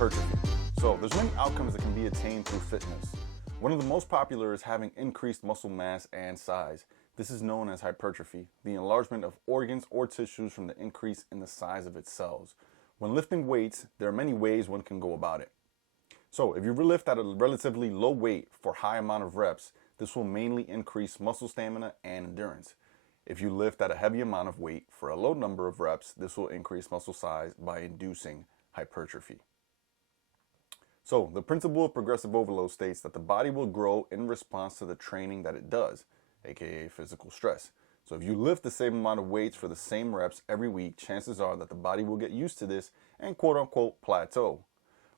Hypertrophy. So there's many outcomes that can be attained through fitness. One of the most popular is having increased muscle mass and size. This is known as hypertrophy, the enlargement of organs or tissues from the increase in the size of its cells. When lifting weights, there are many ways one can go about it. So if you lift at a relatively low weight for high amount of reps, this will mainly increase muscle stamina and endurance. If you lift at a heavy amount of weight for a low number of reps, this will increase muscle size by inducing hypertrophy. So the principle of progressive overload states that the body will grow in response to the training that it does, aka physical stress. So if you lift the same amount of weights for the same reps every week, chances are that the body will get used to this and quote unquote plateau.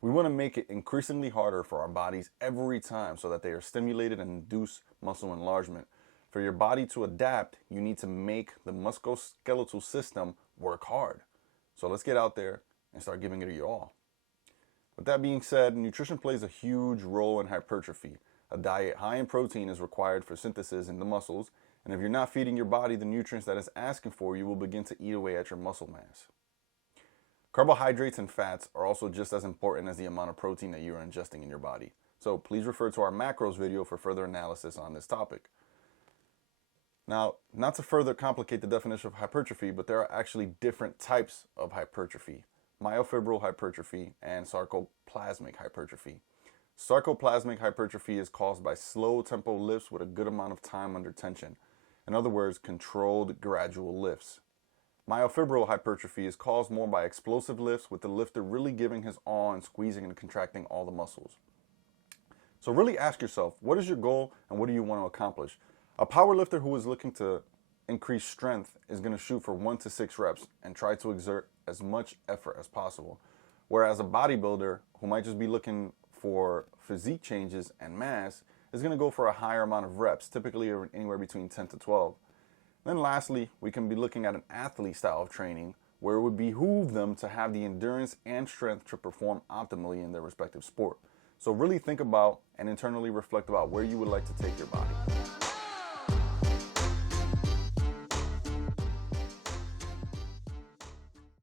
We want to make it increasingly harder for our bodies every time so that they are stimulated and induce muscle enlargement. For your body to adapt, you need to make the musculoskeletal system work hard. So let's get out there and start giving it your all. With that being said, nutrition plays a huge role in hypertrophy. A diet high in protein is required for synthesis in the muscles, and if you're not feeding your body the nutrients that it's asking for, you will begin to eat away at your muscle mass. Carbohydrates and fats are also just as important as the amount of protein that you are ingesting in your body. So please refer to our macros video for further analysis on this topic. Now, not to further complicate the definition of hypertrophy, but there are actually different types of hypertrophy: myofibril hypertrophy and sarcoplasmic hypertrophy. Sarcoplasmic hypertrophy is caused by slow tempo lifts with a good amount of time under tension. In other words, controlled gradual lifts. Myofibril hypertrophy is caused more by explosive lifts, with the lifter really giving his all and squeezing and contracting all the muscles. So really ask yourself, what is your goal and what do you want to accomplish? A powerlifter who is looking to increase strength is going to shoot for 1 to 6 reps and try to exert as much effort as possible. Whereas a bodybuilder who might just be looking for physique changes and mass is going to go for a higher amount of reps, typically anywhere between 10 to 12. Then lastly, we can be looking at an athlete style of training where it would behoove them to have the endurance and strength to perform optimally in their respective sport. So really think about and internally reflect about where you would like to take your body.